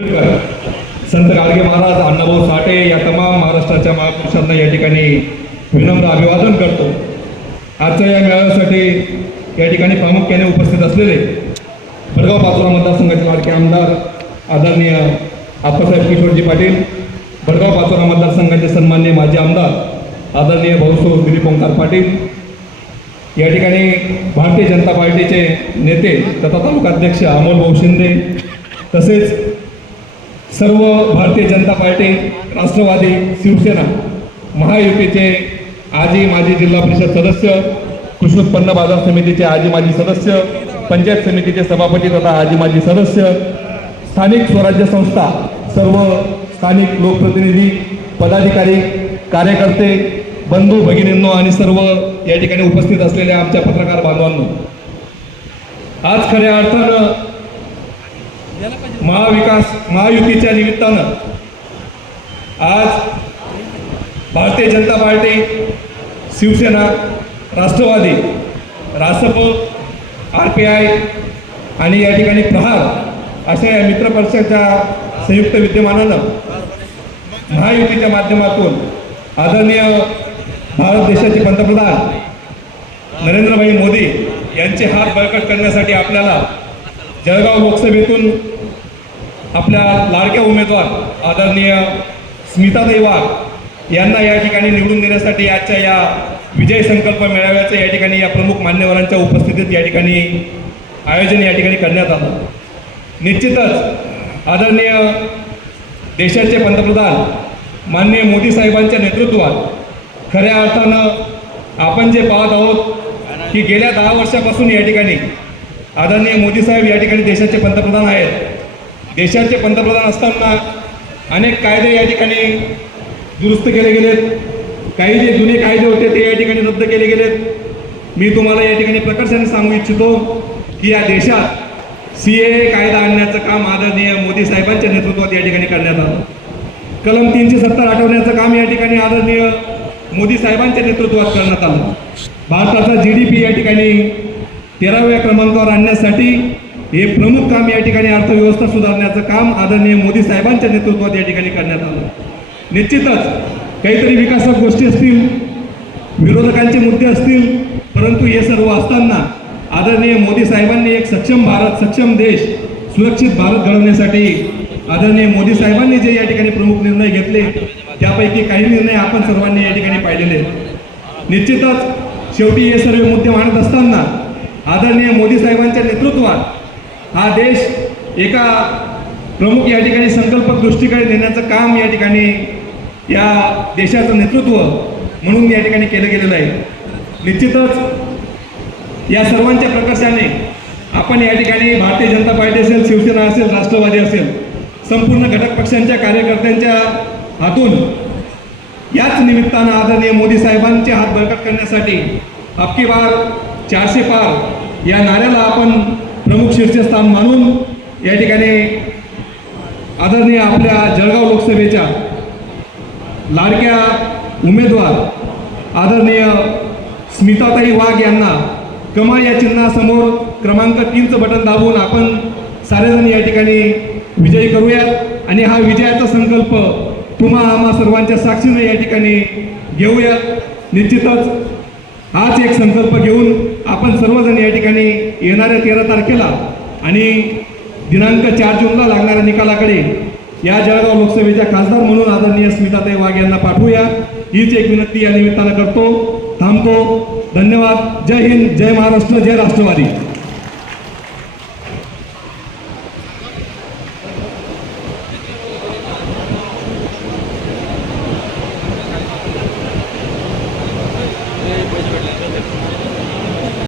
संत गाडगे महाराज, अण्णाभाऊ साठे या तमाम महाराष्ट्राच्या महापुरुषांना या ठिकाणी विनम्र अभिवादन करतो। आजच्या या मेळाव्यासाठी या ठिकाणी प्रामुख्याने उपस्थित असलेले भडगाव पाचोरा मतदारसंघाचे लाडके आमदार आदरणीय आप्पासाहेब किशोरजी पाटील, भडगाव पाचोरा मतदारसंघाचे सन्माननीय माजी आमदार आदरणीय भाऊसो दिलीप ओंकार पाटील, या ठिकाणी भारतीय जनता पार्टीचे नेते तथा तालुकाध्यक्ष अमोल भाऊ शिंदे, तसेच सर्व भारतीय जनता पार्टी, राष्ट्रवादी, शिवसेना, महायुतीचे आजी माजी जिल्हा परिषद सदस्य, कृषी उत्पन्न बाजार समितीचे आजी माजी सदस्य, पंचायत समितीचे सभापती तथा आजी माजी सदस्य, स्थानिक स्वराज्य संस्था, सर्व स्थानिक लोकप्रतिनिधी, पदाधिकारी, कार्यकर्ते, बंधू भगिनींनो आणि सर्व या ठिकाणी उपस्थित असलेल्या आमच्या पत्रकार बांधवांनो, आज खऱ्या अर्थानं महायुतीच्या निमित्तानं आज भारतीय जनता पार्टी, शिवसेना, राष्ट्रवादी, रासप, RPI आणि या ठिकाणी प्रहार अशा या मित्रपक्षाच्या संयुक्त विद्यमानानं महायुतीच्या माध्यमातून आदरणीय भारत देशाचे पंतप्रधान नरेंद्र मोदी यांचे हात बळकट करण्यासाठी आपल्याला जळगाव लोकसभेतून आपल्या लाडक्या उमेदवार आदरणीय स्मिताताई वाघ यांना या ठिकाणी निवडून देण्यासाठी आजच्या या विजय संकल्प मेळाव्याचं या ठिकाणी या प्रमुख मान्यवरांच्या उपस्थितीत या ठिकाणी आयोजन या ठिकाणी करण्यात आलं। निश्चितच आदरणीय देशाचे पंतप्रधान माननीय मोदी साहेबांच्या नेतृत्वात खऱ्या अर्थानं आपण जे पाहत आहोत की गेल्या 10 वर्षापासून या ठिकाणी आदरणीय मोदी साहेब या ठिकाणी देशाचे पंतप्रधान आहेत। देशाचे पंतप्रधान असताना अनेक कायदे या ठिकाणी दुरुस्त केले गेलेत, काही जे जुने कायदे होते ते या ठिकाणी रद्द केले गेलेत। मी तुम्हाला या ठिकाणी प्रकर्षाने सांगू इच्छितो की या देशात CAA कायदा आणण्याचं काम आदरणीय मोदी साहेबांच्या नेतृत्वात या ठिकाणी करण्यात आलं। कलम 370 हटवण्याचं काम या ठिकाणी आदरणीय मोदी साहेबांच्या नेतृत्वात करण्यात आलं। भारताचा GDP या ठिकाणी 13व्या क्रमांकावर आणण्यासाठी हे प्रमुख काम या ठिकाणी अर्थव्यवस्था सुधारण्याचं काम आदरणीय मोदी साहेबांच्या नेतृत्वात या ठिकाणी करण्यात आलं। निश्चितच काहीतरी विकासक गोष्टी असतील, विरोधकांचे मुद्दे असतील, परंतु हे सर्व असताना आदरणीय मोदी साहेबांनी एक सक्षम भारत, सक्षम देश, सुरक्षित भारत घडवण्यासाठी आदरणीय मोदी साहेबांनी जे या ठिकाणी प्रमुख निर्णय घेतले त्यापैकी काही निर्णय आपण सर्वांनी या ठिकाणी पाहिलेले। निश्चितच शेवटी हे सर्व मुद्दे मांडत असताना आदरणीय मोदी साहेबांच्या नेतृत्वात हा देश एका प्रमुख या ठिकाणी संकल्पक दृष्टीकडे नेण्याचं काम या ठिकाणी या देशाचं नेतृत्व म्हणून या ठिकाणी केलं गेलेलं आहे। निश्चितच या सर्वांच्या प्रकर्षाने आपण या ठिकाणी भारतीय जनता पार्टी असेल, शिवसेना असेल, राष्ट्रवादी असेल, संपूर्ण घटक पक्षांच्या कार्यकर्त्यांच्या हातून याच निमित्तानं आदरणीय मोदी साहेबांचे हात बळकट करण्यासाठी अबकी बार 400 पार या नाऱ्याला आपण प्रमुख शीर्षस्थान मानून या ठिकाणी आदरणीय आपल्या जळगाव लोकसभेच्या लाडक्या उमेदवार आदरणीय स्मिताताई वाघ यांना कमळ या चिन्हासमोर क्रमांक 3चं बटन दाबून आपण सारेजण या ठिकाणी विजयी करूयात आणि हा विजयाचा संकल्प तुम्हा आम्हा सर्वांच्या साक्षीने या ठिकाणी घेऊयात। निश्चितच हाच एक संकल्प घेऊन आपण सर्वजण या ठिकाणी येणाऱ्या 13 तारखेला आणि दिनांक 4 जूनला लागणाऱ्या निकालाकडे या जळगाव लोकसभेच्या खासदार म्हणून आदरणीय स्मिताताई वाघ यांना पाठवूया, हीच एक विनंती या निमित्तानं करतो। थांबतो। धन्यवाद। जय हिंद, जय महाराष्ट्र, जय राष्ट्रवादी।